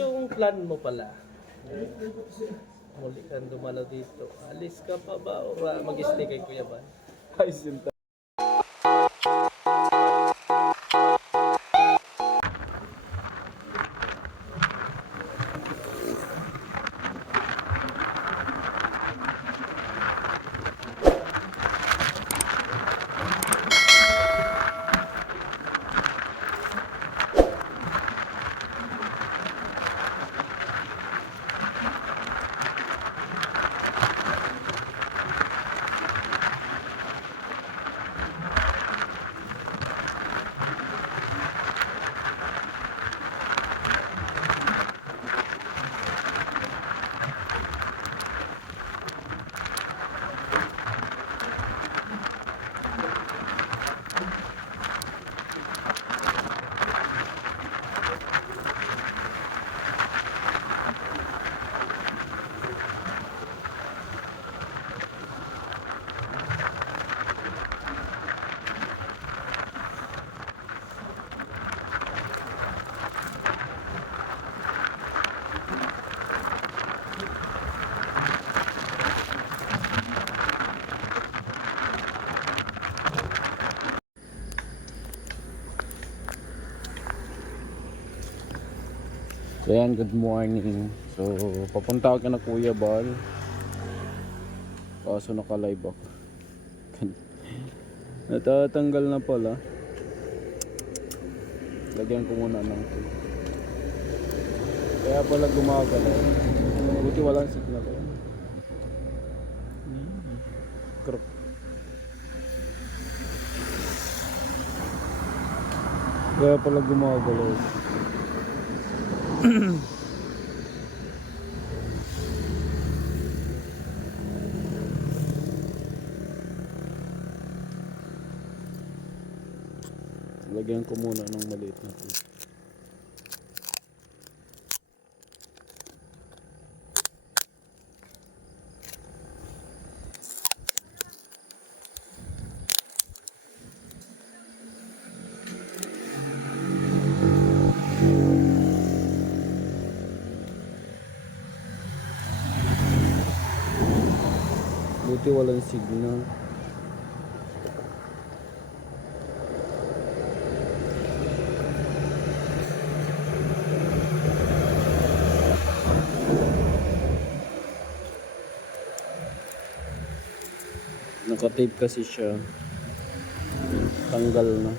yung plan mo pala? Muli kang dumalo dito. Alis ka pa ba o mag-stay kay Kuya Ban? Ay, sinta. So yan, good morning. So papunta ako na Kuya Bal. Kaso naka-live ako. Natatanggal na pala. Lagyan ko muna ng tape. Kaya pala gumagalaw. Buti walang signal. Krok. Kaya pala gumagalaw. Lagyan ko muna ng maliit na tape. Buti walang signal. Naka-tape kasi siya. Tanggal na.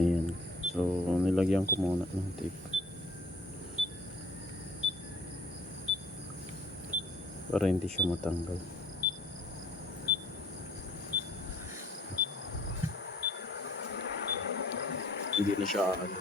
Ayan. So, nilagyan ko muna ng tape. Para hindi siya matanggal. Hindi na siya aano.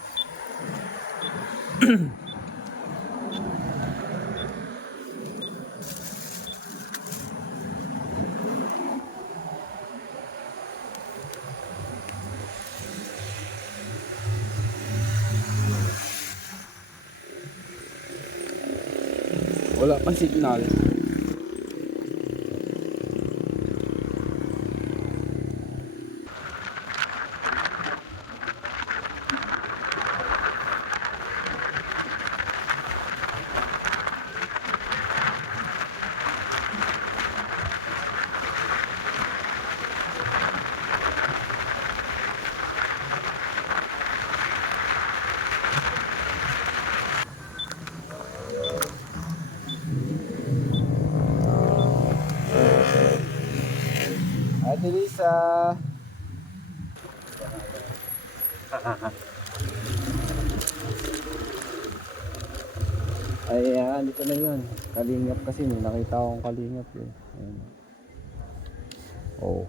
Wala pa signal. Ate Lisa. Ayan, dito na yun. Kalingap kasi, may nakita akong kalingap eh. Ayan. Oh.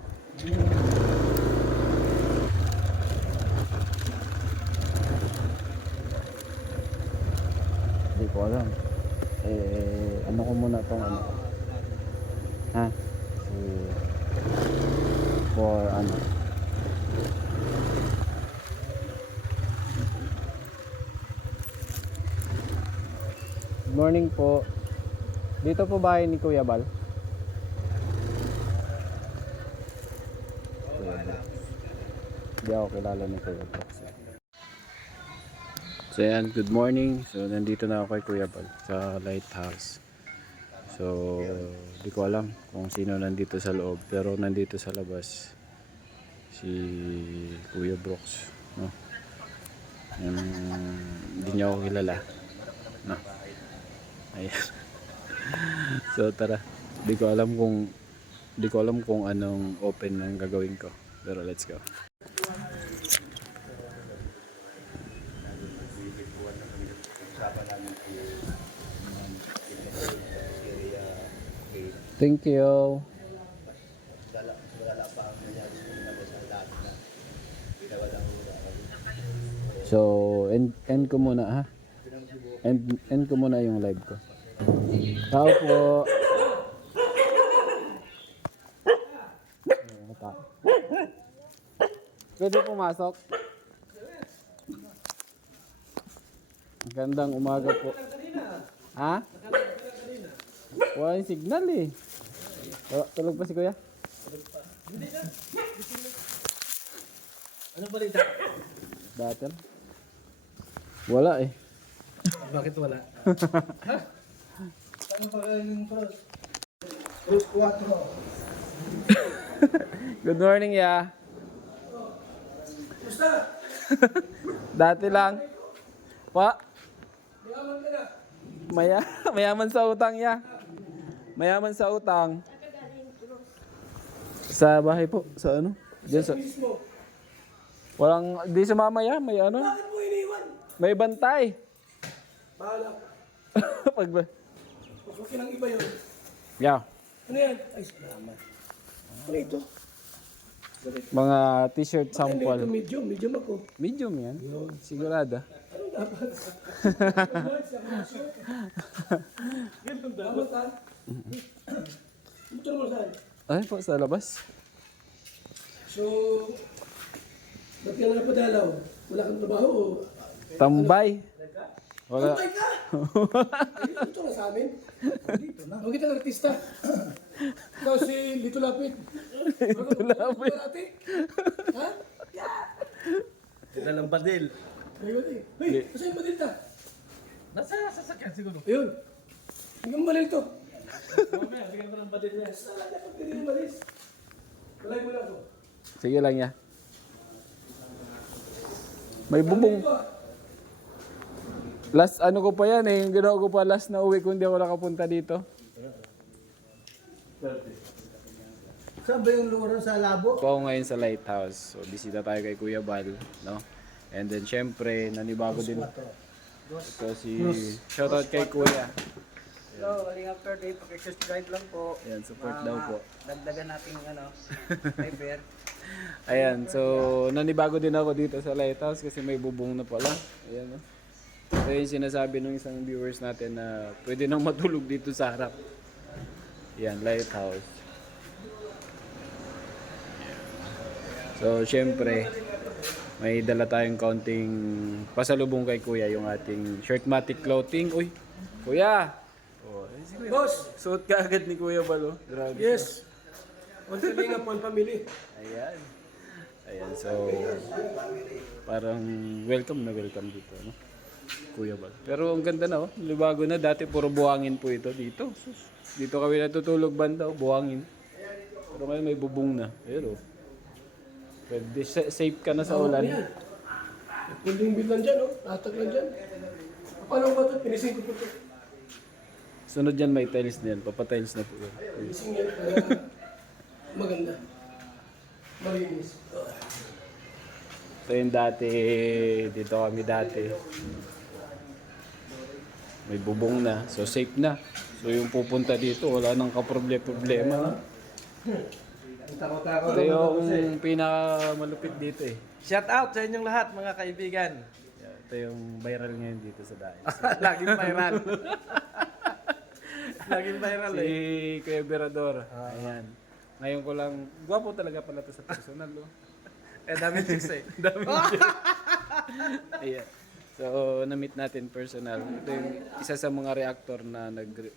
Hindi ko alam. Ano ko muna tong ano. Ha? For ano. Good morning po. Dito po bahay ni Kuya Bal? Kuya Bal. Hindi ako kilala ni Kuya Bal. So yan, good morning. So nandito na ako kay Kuya Bal sa lighthouse. So di ko alam kung sino nandito sa loob, pero nandito sa labas si Kuya Brooks, no? Hindi niya ako kilala, no? Ayan. So tara, di ko alam kung anong open ang gagawin ko, pero let's go. Thank you. So, end ko muna ha. End ko muna yung live ko. Tao po. Pwede pumasok. Magandang umaga po. Ha? Wala yung signal eh. Tulog pa si Kuya? Ano balita? Battle? Wala eh. Bakit wala? Ha? Saan pa kayo yung cross? Cross 4. Good morning, ya. Gusta? Dati lang. Pa? Mayaman ka na. Mayaman sa utang, ya. Mayaman sa utang. Sa bahay po. Sa ano? Diyan sa... Mismo. Walang... Di sa mamaya. May ano? Bakit mo iniwan? May bantay. Bahala. Pag... Okay ng iba yun. Yeah. Ano yan? Ay, salamat. Ano ito? Mga t-shirt Ano ito? sample. Medium. Medium ako. Medium yan. Sigurada. Ano dapat? Ganun dapat ha? Ito mo saan? Ay po, sa labas. So, ba't ka na napadalaw? Wala kang trabaho o? Tambay. Wala. Tambay ka! Ay, ito na sa amin. Dito na. Huwag kitang artista. Ikaw si Lito Lapid. Lito Lapid. Ha? Kita lang badil. Ayun eh. Hey, saan yung badil ta? Nasa sasakyan siguro. Ayun. Hindi kang badil to. Mamaya, bigyan ko ng badil niya. Saan na pag hindi balis? Walay mo lang ako. Sige lang ya. May bubong. Last ano ko pa yan eh. Yung ginawa ko pa last na uwi kung hindi ako nakapunta dito. Saan ba yung lugar sa labo? Ako ngayon sa lighthouse. So bisita tayo kay Kuya Bal, no? And then syempre nanibago din. Ito si shoutout kay Kuya. Hello, Kalinga Birthday, pakisubscribe lang po. Ayan, support daw po. Dagdagan natin yung fiber. Ayan, so nanibago din ako dito sa lighthouse kasi may bubong na pala. Ayan, no? So yung sinasabi ng isang viewers natin na pwede nang matulog dito sa harap. Ayan, lighthouse. So syempre, may dala tayong kaunting pasalubong kay Kuya, yung ating Shirtmatic clothing. Uy, Kuya! Oh, si Kuya. Boss! Suot ka agad ni Kuya Balo. Grabe. Yes. One Kalinga po ang pamili. Ayan. Ayan, so parang welcome na welcome dito, no? Kuya Bal. Pero ang ganda na, oh. Libago na. Dati puro buhangin po ito dito. Dito kami natutulog banda, oh. Buhangin. Pero ngayon may bubong na. Pero pwede, safe ka na sa ulan. Kuling bil lang dyan, oh. Tatag lang dyan. Paano ba ito? Pinising ko po ito. Sunod yan may tiles na yan. Papatiles na po yan. Pinising yan. Kaya maganda. Malinis. So yung dati, dito kami dati. May bubong na. So safe na. So yung pupunta dito, wala nang kaproblema. Takot-takot. Ito yung pinakamalupit dito eh. Shout out sa inyong lahat mga kaibigan. Ito yung viral ngayon dito sa dahil. Laging viral. Laging viral Si eh. Kuya Berador. Ayan. Ngayon ko lang, gwapo talaga pala to sa personal. Oh. Eh dami chicks eh. Dami Ayan. So So, na-meet natin personal. Ito yung isa sa mga reactor na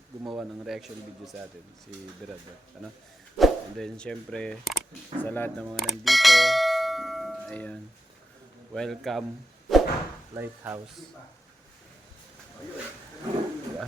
gumawa ng reaction video sa atin, si Brad. Ano? And then, syempre, sa lahat ng mga nandito, ayan, welcome, Lighthouse. Diba?